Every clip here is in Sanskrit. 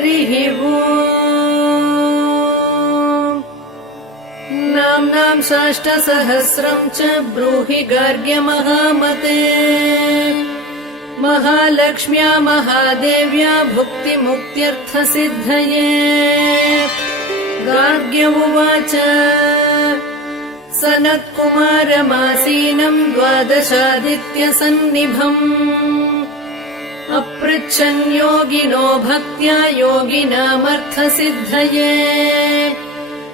हरिः ओम्। नाम्नां साष्टसहस्रं च ब्रूहि गार्ग्य महामते। महालक्ष्म्या महादेव्या भुक्तिमुक्त्यर्थसिद्धये। गार्ग्य उवाच सनत्कुमारमासीनं द्वादशादित्यसन्निभम्। अपृच्छन् योगिनो भक्त्या योगिनामर्थसिद्धये।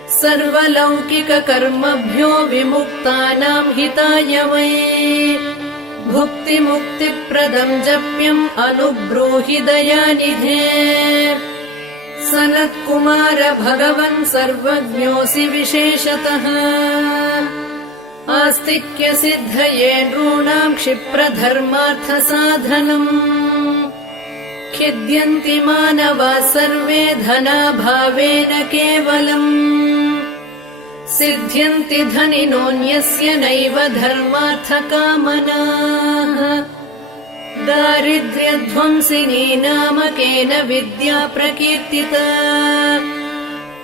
सर्वलौकिककर्मभ्यो विमुक्तानां हिताय वै। भुक्तिमुक्तिप्रदं जप्यम् अनुब्रूहि दयानिधे। सनत्कुमार भगवन् सर्वज्ञोऽसि विशेषतः। आस्तिक्यसिद्धये नॄणां क्षिप्रधर्मार्थसाधनम्। खिद्यन्ति मानवाः सर्वे धनाभावेन केवलम्। सिद्ध्यन्ति धनिनोऽन्यस्य नैव धर्मार्थकामनाः। दारिद्र्यध्वंसिनी नाम केन विद्या प्रकीर्तिता।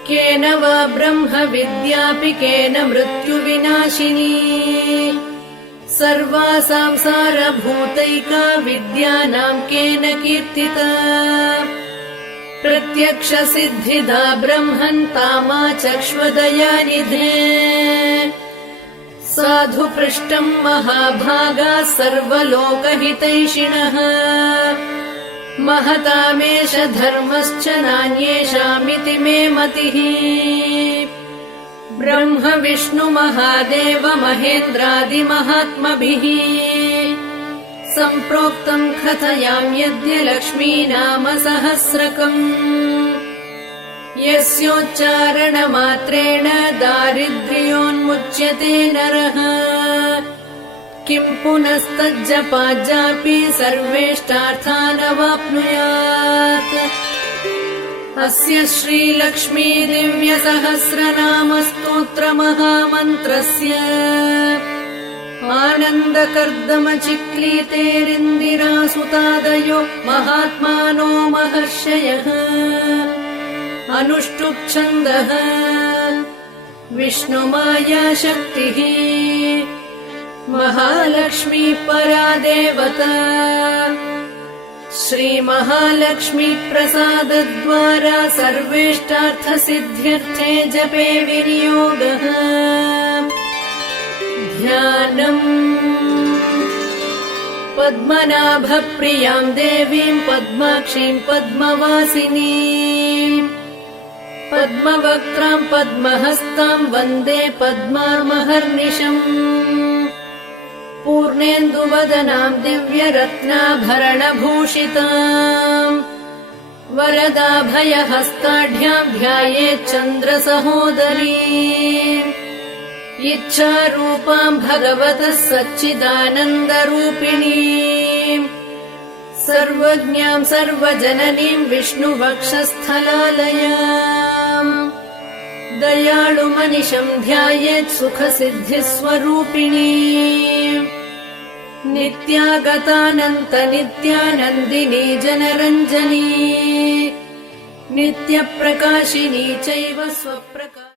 केन वा ब्रह्मविद्यापि केन मृत्युविनाशिनी। सर्वा संसारभूतैका विद्यानां केन कीर्तिता। प्रत्यक्षसिद्धिदा ब्रह्मन् तामाचक्ष्वदयानिधे। साधु पृष्टं महाभागा सर्वलोकहितैषिणः। महतामेष धर्मश्च नान्येषामिति मे मतिः। ब्रह्म विष्णु महादेव महेन्द्रादिमहात्मभिः सम्प्रोक्तं कथयाम्यद्य लक्ष्मी नाम सहस्रकम्। यस्योच्चारणमात्रेण दारिद्र्योन्मुच्यते नरः। किं पुनस्तज्जपाज्जापि सर्वेष्टार्थानवाप्नुयात्। अस्य श्रीलक्ष्मी दिव्यसहस्रनामस्तोत्रमहामन्त्रस्य आनन्दकर्दमचिक्लीतेरिन्दिरासुतादयो महात्मानो महर्षयः। अनुष्टुप्-छन्दः विष्णुमाया शक्तिः। महालक्ष्मी परा देवता। श्रीमहालक्ष्मी प्रसादद्वारा सर्वेष्टार्थसिद्ध्यर्थे जपे विनियोगः। ध्यानम्। पद्मनाभप्रियां देवीं पद्माक्षीं पद्मवासिनीं। पद्मवक्त्रां पद्महस्तां वन्दे पद्मार्महर्निशम्। पूर्णेन्दुवदनां दिव्यरत्नाभरणभूषिताम्। वरदाभयहस्ताढ्यां ध्यायेच्चन्द्रसहोदरीम्। इच्छारूपां भगवतः सच्चिदानन्दरूपिणीम्। सर्वज्ञां सर्वजननीं विष्णुवक्षस्थलालयाम्। दयाळुमनिशं ध्यायेत् सुखसिद्धिस्वरूपिणीम्। नित्यागतानन्तनित्यानन्दिनी जनरञ्जनी। नित्यप्रकाशिनी चैव स्वप्रकाश